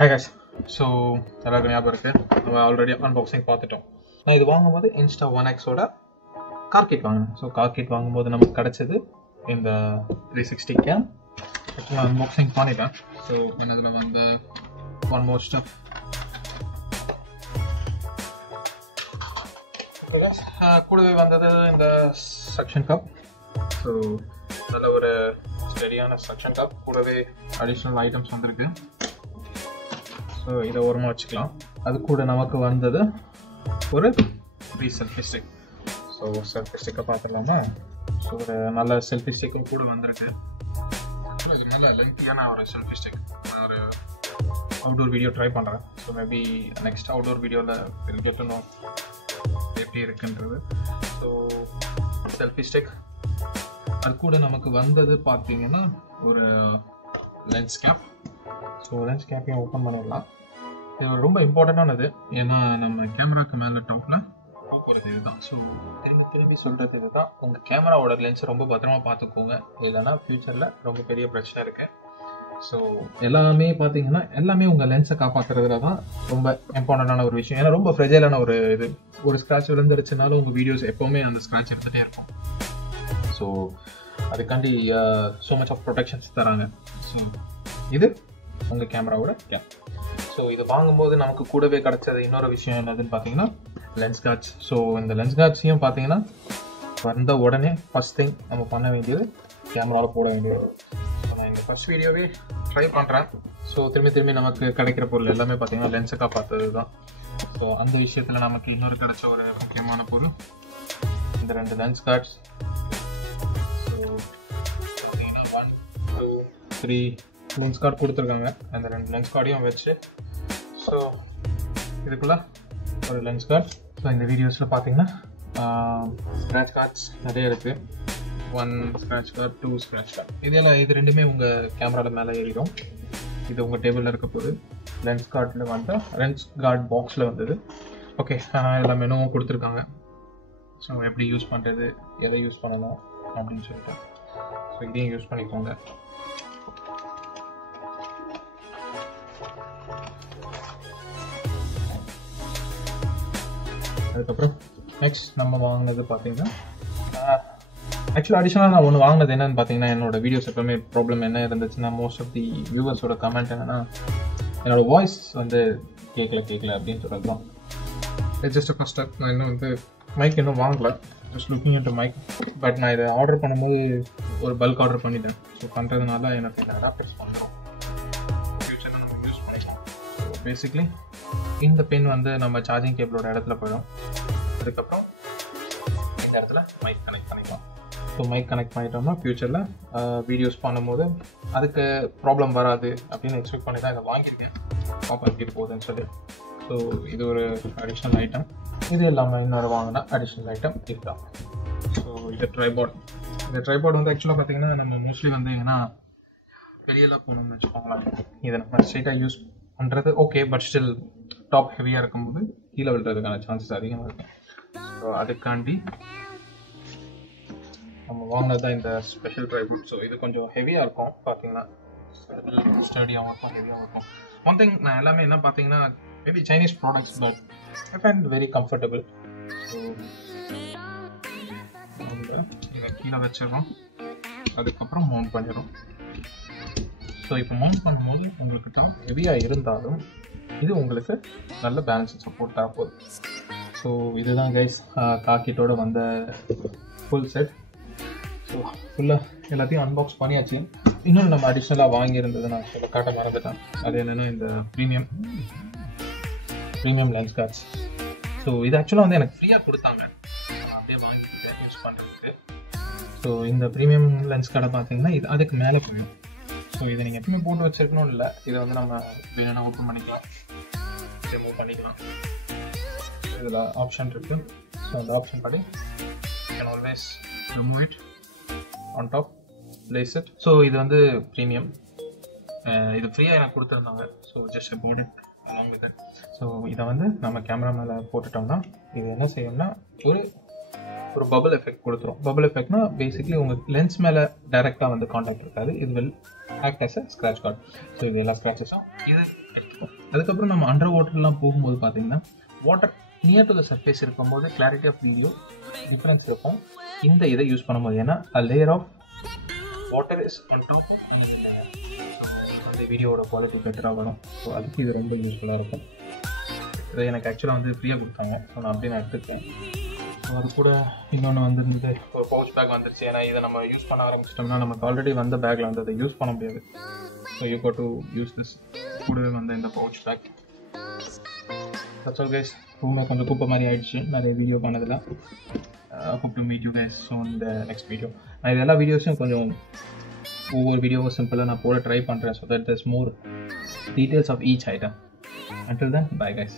Hi guys, so எல்லாருக்கும் ஞாபகம் இருக்கு, நம்ம ஆல்ரெடி அன்பாக்சிங் பார்த்துட்டோம். நான் இது வாங்கும்போது Insta360 ஓட கார் கிட் வாங்கினேன். ஸோ கார் கிட் வாங்கும்போது நமக்கு கிடைச்சது இந்த 360 கேம். நான் அன்பாக்சிங் பண்ணிட்டேன். ஸோ அதில் வந்து ஒன் மோர் ஸ்டஃப். கூடவே வந்தது இந்த சக்ஷன் கப். ஸோ நல்ல ஒரு ஸ்டெடியான சக்ஷன் கப், கூடவே அடிஷ்னல் ஐட்டம்ஸ் வந்திருக்கு. ஸோ இதை ஓரமாக வச்சுக்கலாம். அது கூட நமக்கு வந்தது ஒரு செல்ஃபி ஸ்டிக். ஸோ செல்ஃபி ஸ்டிக்கை பார்த்துடலாமா? ஸோ ஒரு நல்ல செல்ஃபி ஸ்டிக்கும் கூட வந்திருக்கு. ஸோ இது நல்ல லென்த்தியான ஒரு செல்ஃபி ஸ்டிக். நான் ஒரு அவுட்டோர் வீடியோ ட்ரை பண்ணுறேன். ஸோ மேபி நெக்ஸ்ட் அவுட்டோர் வீடியோவில் கெட்டணும் எப்படி இருக்குன்றது. So selfie stick. அது கூட நமக்கு வந்தது பார்த்தீங்கன்னா ஒரு லென்ஸ் கேப். ஸோ லென்ஸ் கேப்பையும் ஓப்பன் பண்ணிடலாம். இது ரொம்ப இம்பார்ட்டண்ட்டானது, ஏன்னா நம்ம கேமராக்கு மேலே டாப்பில் போகிறது இதுதான். ஸோ திரும்பி சொல்கிறது இதுதான், உங்கள் கேமராவோட லென்ஸை ரொம்ப பத்திரமா பார்த்துக்கோங்க, இல்லைன்னா ஃப்யூச்சரில் ரொம்ப பெரிய பிரச்சனை இருக்குது. ஸோ எல்லாமே பார்த்தீங்கன்னா எல்லாமே உங்கள் லென்ஸை காப்பாற்றுறதுல தான் ரொம்ப இம்பார்ட்டண்ட்டான ஒரு விஷயம். ஏன்னா ரொம்ப ஃப்ரெஜைலான இது. ஒரு ஸ்க்ராட்ச் விழுந்துருச்சுனாலும் உங்கள் வீடியோஸ் எப்போவுமே அந்த ஸ்க்ராட்ச் இருந்துகிட்டே இருக்கும். ஸோ அதுக்காண்டி ஸோ மச் ஆஃப் ப்ரொடெக்ஷன்ஸ் தராங்க. ஸோ இது உங்கள் கேமராவோட கேம். ஸோ இது வாங்கும்போது நமக்கு கூடவே கிடச்சது இன்னொரு விஷயம் என்னதுன்னு பார்த்தீங்கன்னா லென்ஸ் கார்ட்ஸ். ஸோ இந்த லென்ஸ் கார்ட்ஸையும் பார்த்தீங்கன்னா வந்த உடனே ஃபஸ்ட் திங் நம்ம பண்ண வேண்டியது கேமராவில் போட வேண்டியது. ஸோ நான் இந்த ஃபஸ்ட் வீடியோவே ட்ரை பண்ணுறேன். ஸோ திரும்பி நமக்கு கிடைக்கிற பொருள் எல்லாமே பார்த்தீங்கன்னா லென்ஸை காப்பாற்றுறது தான். ஸோ அந்த விஷயத்தில் நமக்கு இன்னொரு கிடைச்ச ஒரு முக்கியமான பொருள் இந்த 2 லென்ஸ் கார்ட்ஸ். ஸோ பார்த்தீங்கன்னா 1 2 3 லென்ஸ் கார்டு கொடுத்துருக்காங்க. அந்த 2 லென்ஸ் கார்டையும் வச்சு ஸோ இதுக்குள்ள ஒரு லென்ஸ் கார்டு. ஸோ இந்த வீடியோஸில் பார்த்தீங்கன்னா ஸ்க்ராட்ச் கார்ட்ஸ் நிறைய இருக்குது. 1 ஸ்க்ராட்ச் கார்டு, 2 ஸ்க்ராட்ச் கார்டு. இது ரெண்டுமே உங்கள் கேமராவில் மேலே ஏறிடும். இது உங்கள் டேபிளில் இருக்க போகுது. லென்ஸ் கார்டில் வந்து லென்ஸ் கார்டு பாக்ஸில் வந்தது. ஓகே, எல்லா மெனுவும் கொடுத்துருக்காங்க. ஸோ எப்படி யூஸ் பண்ணுறது, எதை யூஸ் பண்ணணும் அப்படின்னு சொல்லிட்டு ஸோ இதையும் யூஸ் பண்ணிக்கோங்க. அதுக்கப்புறம் நெக்ஸ்ட் நம்ம வாங்கினது பார்த்தீங்கன்னா ஆக்சுவலாக அடிஷனலாக நான் ஒன்று வாங்கினது என்னன்னு பார்த்தீங்கன்னா, என்னோட வீடியோஸ் எப்பவுமே ப்ராப்ளம் என்ன இருந்துச்சுன்னா, மோஸ்ட் ஆஃப் தி வியூவர்ஸோட கமெண்ட் என்னன்னா என்னோட வாய்ஸ் வந்து கேட்கல அப்படின்னு சொல்கிறது தான். It's just first step. நான் இன்னும் வந்து மைக் இன்னும் வாங்கலை, just looking into mic. But நான் இதை ஆர்டர் பண்ணும்போது ஒரு பல்க் ஆர்டர் பண்ணிட்டேன். ஸோ பண்ணுறதுனால எனக்கு இந்த அடாப்டர்ஸ் வந்துடும், ஃபியூச்சரில் நம்ம யூஸ் பண்ணிக்கலாம். ஸோ பேசிக்லி இந்த பென் வந்து நம்ம சார்ஜிங் கேபிளோட இடத்துல போயிடும். அதுக்கப்புறம் இந்த இடத்துல மைக் கனெக்ட் பண்ணிக்கலாம். ஸோ மைக் கனெக்ட் பண்ணிட்டோம்னா ஃப்யூச்சரில் வீடியோஸ் பண்ணும்போது அதுக்கு ப்ராப்ளம் வராது அப்படின்னு எக்ஸ்பெக்ட் பண்ணி தான் இதை வாங்கியிருக்கேன். பாப்பா எப்படி போகுதுன்னு சொல்லி. ஸோ இது ஒரு அடிஷ்னல் ஐட்டம். இது இல்லாமல் இன்னொரு வாங்கினா அடிஷ்னல் ஐட்டம் இதுதான். ஸோ இது ட்ரைபாட். இந்த ட்ரைபாட் வந்து ஆக்சுவலாக பார்த்தீங்கன்னா நம்ம மோஸ்ட்லி வந்து ஏன்னா வெளியெல்லாம் போகணும்னு வச்சுக்கோங்களேன், இதை நம்ம ஸ்ட்ரெயிட்டாக யூஸ் பண்ணுறது ஓகே. பட் ஸ்டில் டாப் ஹெவியாக இருக்கும்போது கீழே விழுறதுக்கான சான்சஸ் அதிகமாக இருக்கும். ஸோ அதுக்காண்டி நம்ம வாங்கினது தான் இந்த ஸ்பெஷல் ட்ரைபாட். ஸோ இது கொஞ்சம் ஹெவியாக இருக்கும் பார்த்தீங்கன்னா, ஸ்டடியாகவும் இருக்கும், ஹெவியாகவும் இருக்கும். ஒன் திங், நான் எல்லாமே என்ன பார்த்தீங்கன்னா maybe Chinese products, but I find very comfortable. So இதை கீழே வச்சிடறோம், அதுக்கப்புறம் மவுண்ட் பண்ணிடுறோம். ஸோ இப்போ மவுண்ட் பண்ணும்போது உங்களுக்கு ஹெவியாக இருந்தாலும் இது உங்களுக்கு நல்ல பேலன்ஸ் சப்போர்ட் தரப்போகுது. ஸோ இதுதான் கைஸ் காக்கிட்டோட வந்த ஃபுல் செட். ஸோ ஃபுல்லாக எல்லாத்தையும் அன்பாக்ஸ் பண்ணியாச்சு. இன்னொன்று நம்ம அடிஷ்னலாக வாங்கியிருந்தது நான் சொல்ல காட்ட மறந்துட்டேன். அது என்னென்னா இந்த ப்ரீமியம் லென்ஸ் கார்ட்ஸ். ஸோ இது ஆக்சுவலாக வந்து எனக்கு ஃப்ரீயாக கொடுத்தாங்க, அப்படியே வாங்கிக்கிட்டேன் யூஸ் பண்ணுறதுக்கு. ஸோ இந்த ப்ரீமியம் லென்ஸ் கார்டை பார்த்தீங்கன்னா இது அதுக்கு மேலே போயிடும். ஸோ இதை நீங்கள் எப்பவுமே போட்டு வச்சுருக்கணும் இல்லை, இதை வந்து நம்ம வேணும்னா ஓப்பன் பண்ணிக்கலாம், ரிமூவ் பண்ணிக்கலாம். இதில் ஆப்ஷன் இருக்குது. ஸோ அந்த ஆப்ஷன் படி can always remove it on top, place it. So இது வந்து ப்ரீமியம், இது ஃப்ரீயாக எனக்கு கொடுத்துருந்தாங்க. So just port it along with it. So இதை வந்து நம்ம கேமரா மேலே போட்டுட்டோம்னா இது என்ன செய்யும்னா ஒரு பபிள் எஃபெக்ட் கொடுத்துரும். பபிள் எஃபெக்ட்னா பேசிக்லி உங்கள் லென்ஸ் மேலே டைரெக்டாக வந்து காண்டாக்ட் இருக்காது. இது will act as a scratch card. So இது எல்லா ஸ்க்ராச்சஸும் இது எடுத்துக்கும். அதுக்கப்புறம் நம்ம அண்டர் வாட்டர்லாம் போகும்போது பார்த்தீங்கன்னா water near to the surface இருக்கும்போது கிளாரிட்டி ஆஃப் வீடியோ டிஃப்ரென்ஸ் இருக்கும் இந்த இதை யூஸ் பண்ணும்போது. ஏன்னா layer of water is on top அந்த வீடியோவோட குவாலிட்டி பெட்டராக வரும். ஸோ அதுக்கு இது ரொம்ப யூஸ்ஃபுல்லாக இருக்கும். இதை எனக்கு ஆக்சுவலாக வந்து ஃப்ரீயாக கொடுத்தாங்க. ஸோ நான் அப்படி நான் எடுத்துருக்கேன். ஸோ அது கூட இன்னொன்று வந்துருந்தது, ஒரு பவுச் பேக் வந்துருச்சு. ஏன்னா இதை நம்ம யூஸ் பண்ண ஆரம்பிச்சிட்டோம்னா நமக்கு ஆல்ரெடி வந்த பேக்கில் வந்து அதை யூஸ் பண்ண முடியாது. So you got to use this. கூடவே வந்து இந்த pouch bag. That's all guys. ரூமே கொஞ்சம் குப்பை மாதிரி ஆயிடுச்சு நிறைய வீடியோ பண்ணதில். hope to meet you guys soon in the next video. நான் இது எல்லா வீடியோஸும் கொஞ்சம் ஒவ்வொரு வீடியோவும் சிம்பிளாக நான் போட ட்ரை பண்ணுறேன். so that there's more details of each item. Until then, bye guys.